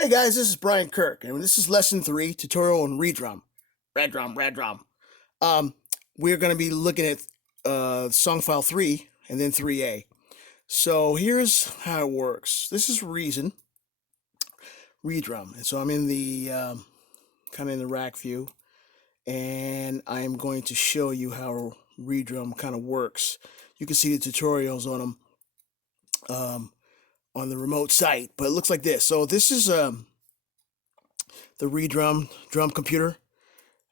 Hey guys, this is Brian Kirk, and this is lesson 3, tutorial on Redrum. Redrum. Um, we're going to be looking at song file 3 and then 3A. So here's how it works. This is Redrum, and so I'm in the kind of in the rack view, and I am going to show you how Redrum kind of works. You can see the tutorials on them on the remote site, but it looks like this. So this is the Redrum drum computer,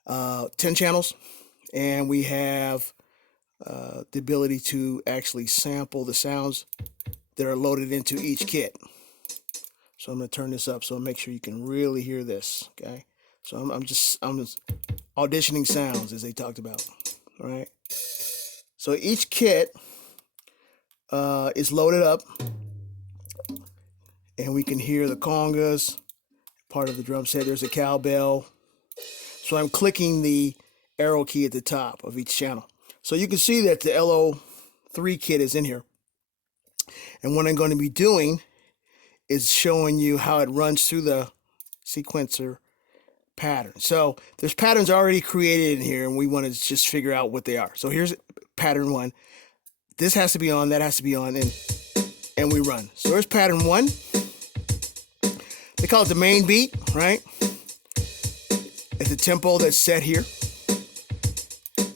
10 channels, and we have the ability to actually sample the sounds that are loaded into each kit. So I'm going to turn this up so make sure you can really hear this. Okay, so I'm just auditioning sounds as they talked about. All right, so each kit is loaded up, and we can hear the congas, part of the drum set. There's a cowbell. So I'm clicking the arrow key at the top of each channel. So you can see that the LO3 kit is in here. And what I'm going to be doing is showing you how it runs through the sequencer pattern. So there's patterns already created in here, and we want to just figure out what they are. So here's pattern 1. This has to be on, that has to be on, and we run. So there's pattern 1. They call it the main beat, right? It's the tempo that's set here.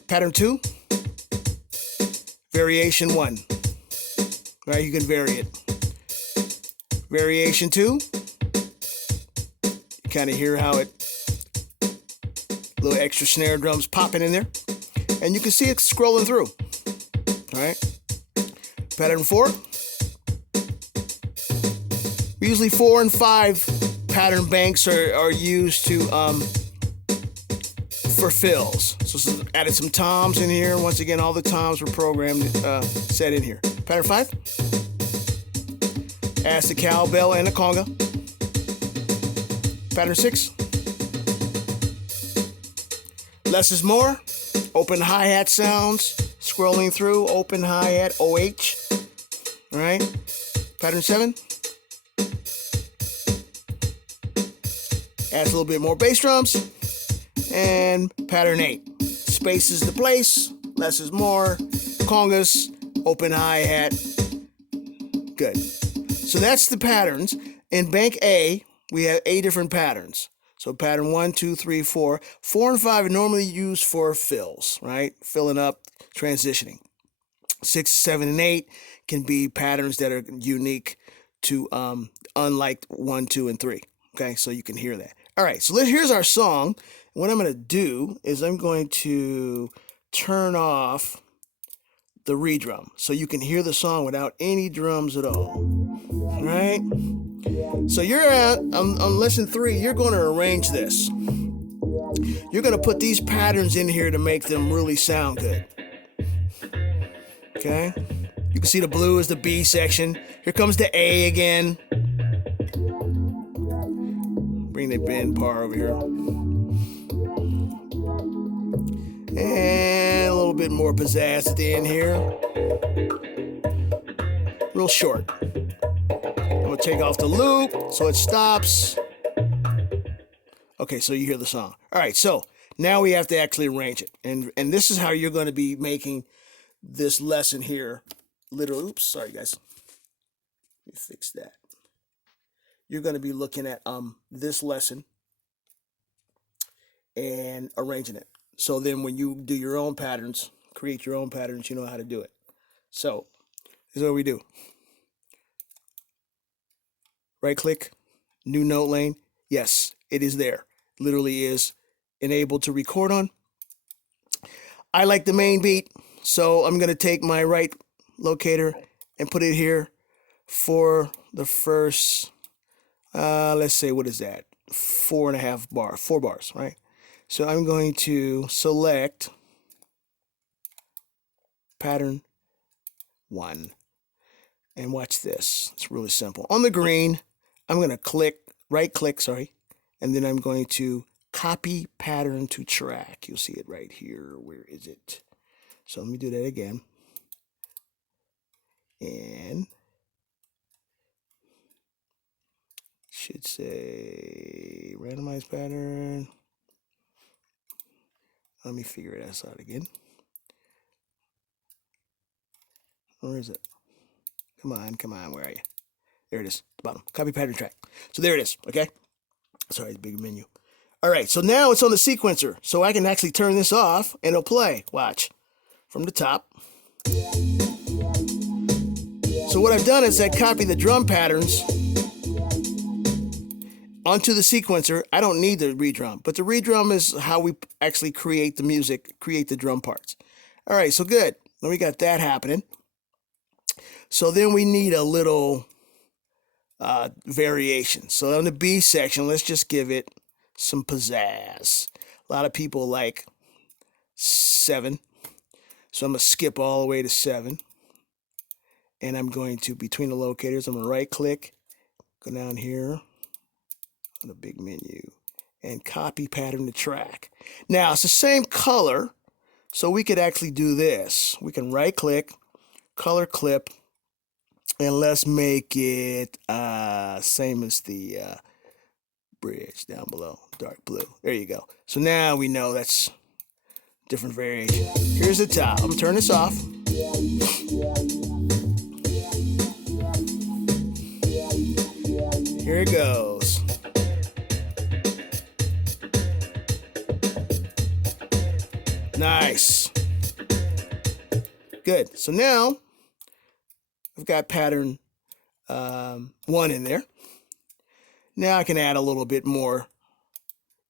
Pattern 2, variation 1. Right, you can vary it. Variation 2, you kind of hear how it, little extra snare drums popping in there. And you can see it scrolling through. All right. Pattern 4. Usually 4 and 5 pattern banks are used to for fills. So added some toms in here. Once again, all the toms were programmed, set in here. Pattern 5 adds the cowbell and the conga. Pattern 6, less is more. Open hi-hat sounds, scrolling through, open hi-hat, OH. All right. Pattern 7 adds a little bit more bass drums. And pattern 8, space is the place, less is more, congas, open hi-hat. Good. So that's the patterns. In bank A, we have 8 different patterns. So pattern 1, 2, 3, 4. 4 and 5 are normally used for fills, right? Filling up, transitioning. 6, 7, and 8 can be patterns that are unique to unlike 1, 2, and 3. Okay, so you can hear that. All right, so here's our song. What I'm going to do is I'm going to turn off the redrum so you can hear the song without any drums at all. All right? So you're on lesson 3, you're going to arrange this. You're going to put these patterns in here to make them really sound good. Okay? You can see the blue is the B section. Here comes the A again. Bring the bend par over here. And a little bit more pizzazz at the end here. Real short. I'm going to take off the loop so it stops. Okay, so you hear the song. All right, so now we have to actually arrange it. And this is how you're going to be making this lesson here. Literally, oops, sorry guys. Let me fix that. You're going to be looking at this lesson and arranging it. So then when you do your own patterns, create your own patterns, you know how to do it. So this is what we do. Right click, new note lane. Yes, it is there. Literally is enabled to record on. I like the main beat, so I'm going to take my right locator and put it here for the first, let's say, what is that? 4.5 bar, 4 bars, right? So I'm going to select pattern 1 and watch this. It's really simple. On the green, I'm going to right click, and then I'm going to copy pattern to track. You'll see it right here. Where is it? So let me do that again. And should say randomized pattern. Let me figure it out again. Where is it? Come on, where are you? There it is, the bottom. Copy pattern track. So there it is, okay? Sorry, the big menu. All right, so now it's on the sequencer. So I can actually turn this off and it'll play. Watch. From the top. So what I've done is I copied the drum patterns onto the sequencer. I don't need the redrum, but the redrum is how we actually create the music, create the drum parts. All right, so good. Then we got that happening. So then we need a little variation. So on the B section, let's just give it some pizzazz. A lot of people like 7. So I'm going to skip all the way to 7. And I'm going to, between the locators, I'm going to right click, go down here on the big menu, and copy pattern to track. Now it's the same color, so we could actually do this. We can right click, color clip, and let's make it same as the bridge down below, dark blue. There you go. So now we know that's different variation. Here's the top. I'm gonna turn this off. Here it goes. Nice. Good. So now I've got pattern 1 in there. Now I can add a little bit more,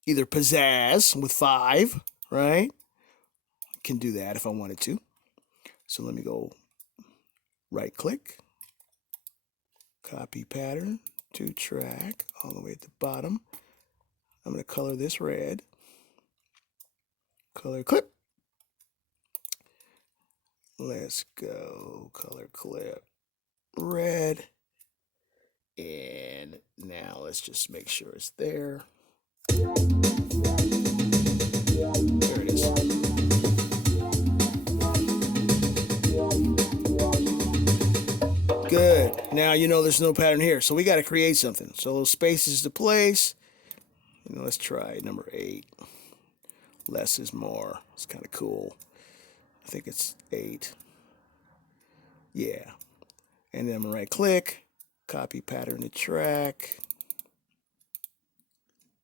either pizzazz with 5, right? I can do that if I wanted to. So let me go right click, copy pattern to track all the way at the bottom. I'm going to color this red. Color clip. Let's go color clip red. And now let's just make sure it's there. There it is. Good. Now you know there's no pattern here, so we got to create something. So those spaces to place. Let's try number 8. Less is more. It's kind of cool. I think it's 8. Yeah. And then I'm gonna right click, copy pattern to track,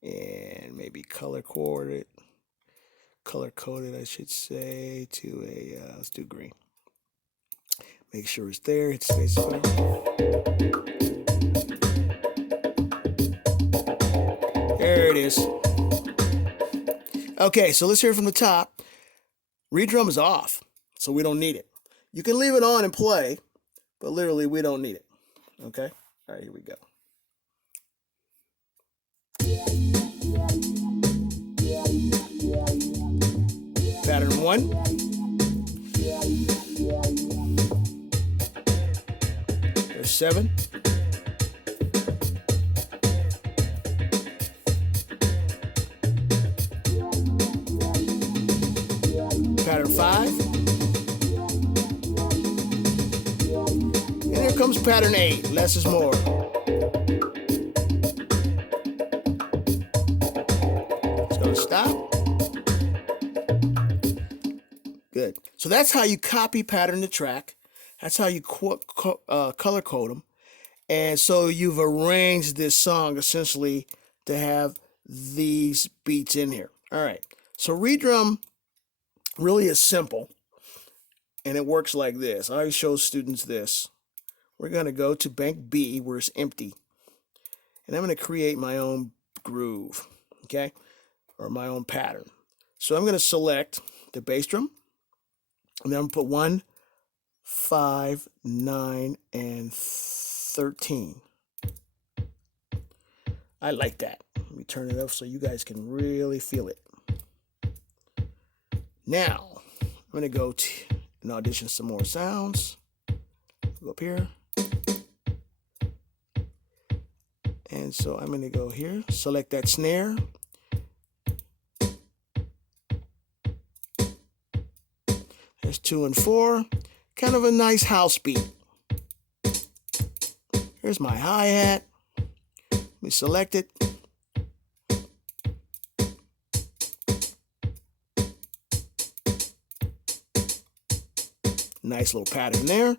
and maybe color coded, I should say, to a let's do green. Make sure it's there. Hit space. There it is. Okay, so let's hear it from the top. Redrum is off, so we don't need it. You can leave it on and play, but literally we don't need it. Okay? All right, here we go. Pattern 1. There's 7. Pattern 5. And here comes pattern 8. Less is more. It's going to stop. Good. So that's how you copy pattern the track. That's how you color code them. And so you've arranged this song essentially to have these beats in here. All right. So Redrum really is simple. And it works like this. I always show students this. We're going to go to bank B where it's empty. And I'm going to create my own groove. Okay? Or my own pattern. So I'm going to select the bass drum. And then I'm going to put 1, 5, 9, and 13. I like that. Let me turn it up so you guys can really feel it. Now, I'm going to go and audition some more sounds. Go up here. And so I'm going to go here, select that snare. There's 2 and 4. Kind of a nice house beat. Here's my hi-hat. Let me select it. Nice little pattern there.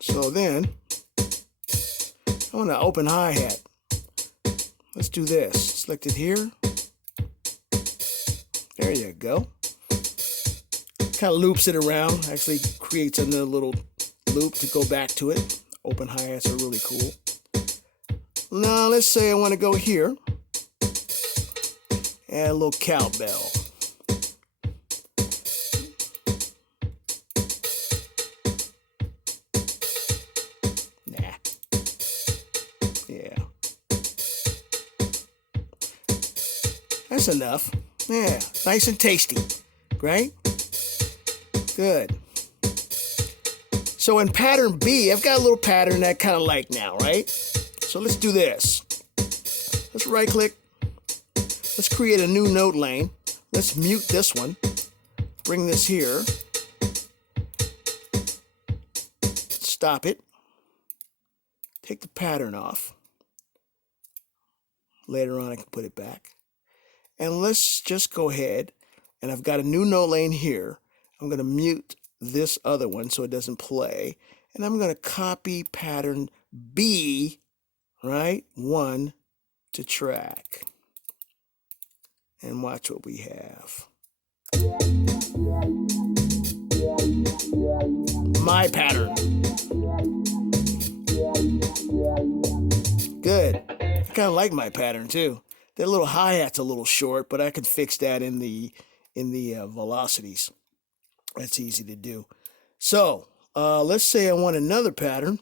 So then, I want to open hi-hat. Let's do this. Select it here. There you go. Kind of loops it around. Actually creates another little loop to go back to it. Open hi-hats are really cool. Now let's say I want to go here. Add a little cowbell. Nah. Yeah. That's enough. Yeah, nice and tasty, right? Good. So in pattern B, I've got a little pattern that I kind of like now, right? So let's do this. Let's right click. Let's create a new note lane. Let's mute this one. Bring this here. Stop it. Take the pattern off. Later on I can put it back. And let's just go ahead, and I've got a new note lane here. I'm going to mute this other one so it doesn't play. And I'm going to copy pattern B, right? 1 to track. And watch what we have. My pattern. Good. I kind of like my pattern too. That little hi-hat's a little short, but I can fix that in the velocities. That's easy to do. So let's say I want another pattern,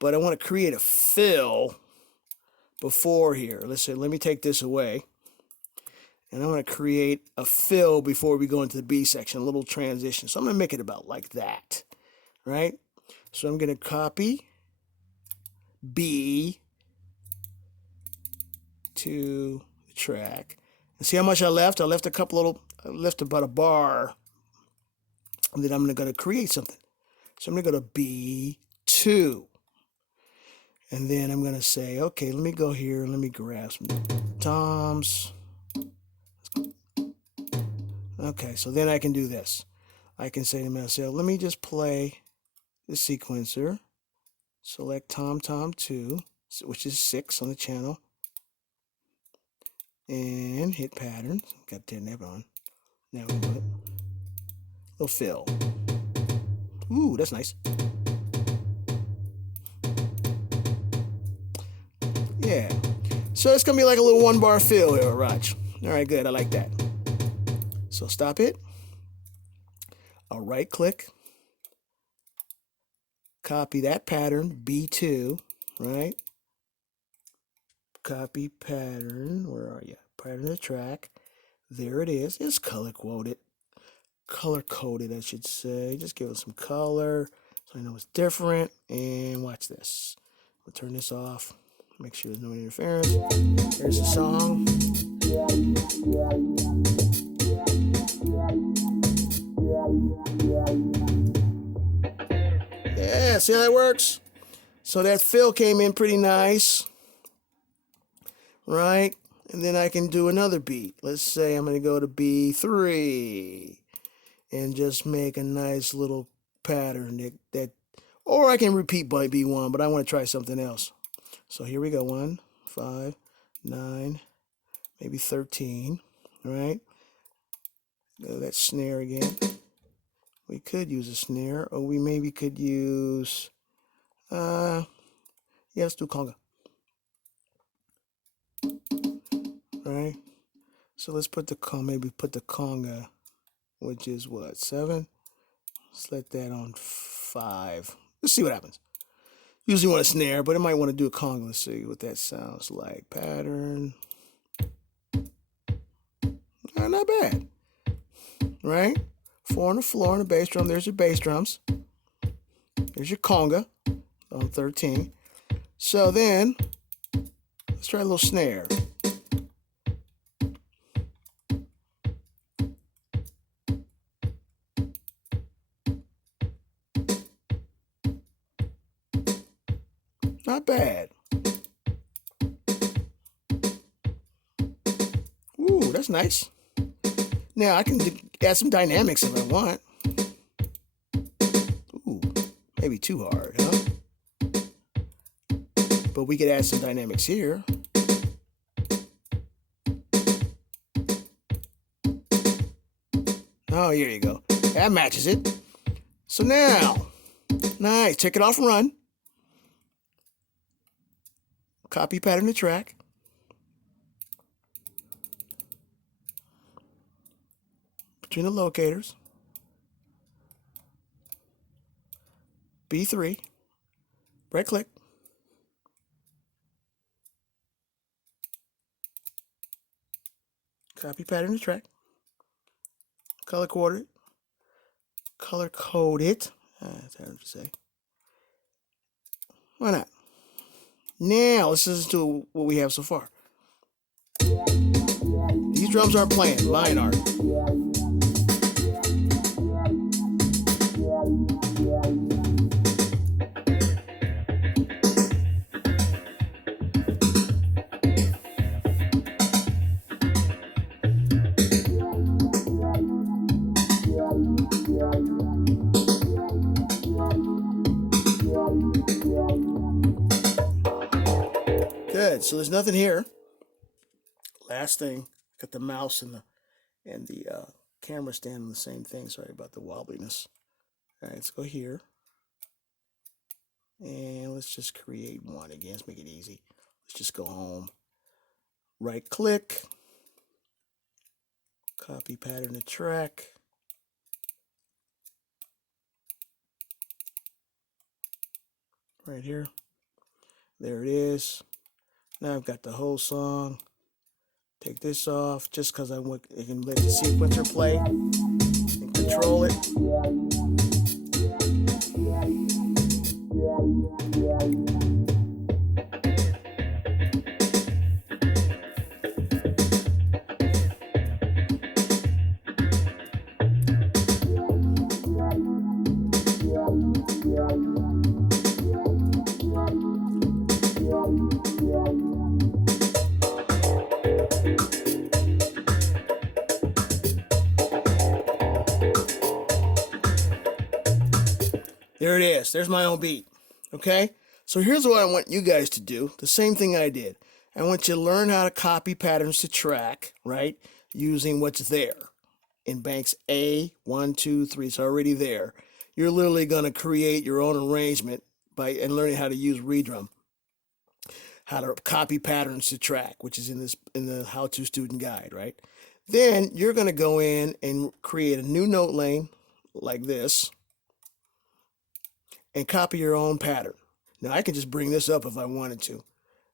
but I want to create a fill before here. Let's say, let me take this away. And I want to create a fill before we go into the B section, a little transition. So I'm going to make it about like that, right? So I'm going to copy B to the track. And see how much I left? I left a couple little, I left about a bar. And then I'm going to create something. So I'm going to go to B2. And then I'm going to say, okay, let me go here. Let me grab some toms. Okay, so then I can do this. I can say to myself, let me just play the sequencer. Select tom 2, which is 6 on the channel. And hit pattern. Got to turn that on. Now we do it. Little fill. Ooh, that's nice. Yeah. So it's going to be like a little 1-bar fill here, Raj. All right, good. I like that. So stop it. I'll right click. Copy that pattern, B2, right? Copy pattern. Where are you? Pattern of the track. There it is. It's color coded. Color coded, I should say. Just give it some color so I know it's different. And watch this. We'll turn this off. Make sure there's no interference. There's the song. Yeah, see how that works? So that fill came in pretty nice. Right? And then I can do another beat. Let's say I'm going to go to B3 and just make a nice little pattern that or I can repeat by B1, but I want to try something else. So here we go. 1, 5, 9, maybe 13, right? Go to that snare again. We could use a snare, or we maybe could use, yeah, let's do conga. Right? So let's put the maybe put the conga, which is what, 7? Let's let that on 5. Let's see what happens. Usually want a snare, but I might want to do a conga. Let's see what that sounds like. Pattern. Not bad. Right? 4 on the floor on the bass drum. There's your bass drums. There's your conga on 13. So then, let's try a little snare. Not bad. Ooh, that's nice. Now I can add some dynamics if I want. Ooh, maybe too hard, huh? But we could add some dynamics here. Oh, here you go. That matches it. So now, nice. Check it off and run. Copy pattern to track. Between the locators. B3. Right click. Copy pattern to track. Color code it. Color code it. That's hard to say. Why not? Now let's listen to what we have so far. These drums aren't playing, mine are. Good. So there's nothing here. Last thing, got the mouse and the camera stand on the same thing. Sorry about the wobbliness. All right, let's go here. And let's just create one again. Let's make it easy. Let's just go home. Right click. Copy pattern to track. Right here. There it is. Now I've got the whole song. Take this off just because I can let the sequencer play and control it. There it is. There's my own beat. Okay? So here's what I want you guys to do. The same thing I did. I want you to learn how to copy patterns to track, right? Using what's there. In banks A, 1, 2, 3. It's already there. You're literally going to create your own arrangement and learning how to use Redrum. How to copy patterns to track, which is in the how-to student guide, right? Then you're going to go in and create a new note lane like this. And copy your own pattern. Now I can just bring this up if I wanted to,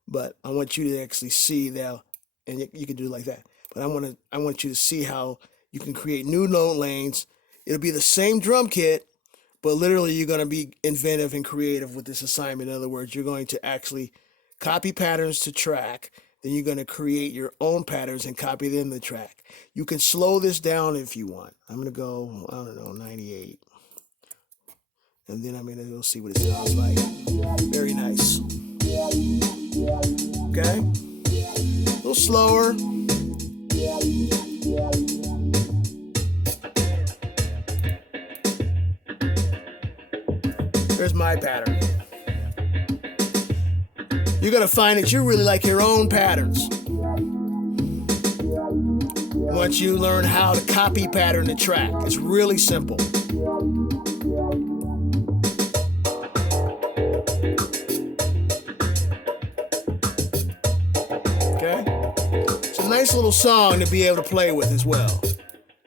but I want you to actually see now, and you can do it like that. But I want you to see how you can create new note lanes. It'll be the same drum kit, but literally you're going to be inventive and creative with this assignment. In other words, you're going to actually copy patterns to track. Then you're going to create your own patterns and copy them to track. You can slow this down if you want. I'm going to go, I don't know, 98. And then I'm going to go see what it sounds like. Very nice. Okay? A little slower. There's my pattern. You're going to find that you really like your own patterns. Once you learn how to copy pattern to track, it's really simple. Okay? It's a nice little song to be able to play with as well.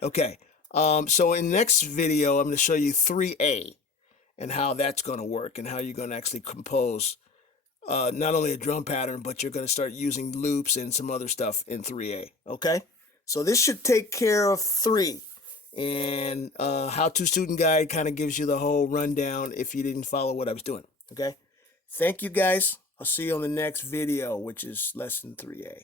Okay. So in the next video, I'm going to show you 3A and how that's going to work and how you're going to actually compose not only a drum pattern, but you're going to start using loops and some other stuff in 3A. Okay? So this should take care of 3. And how-to student guide kind of gives you the whole rundown if you didn't follow what I was doing. Okay? Thank you, guys. I'll see you on the next video, which is lesson 3A.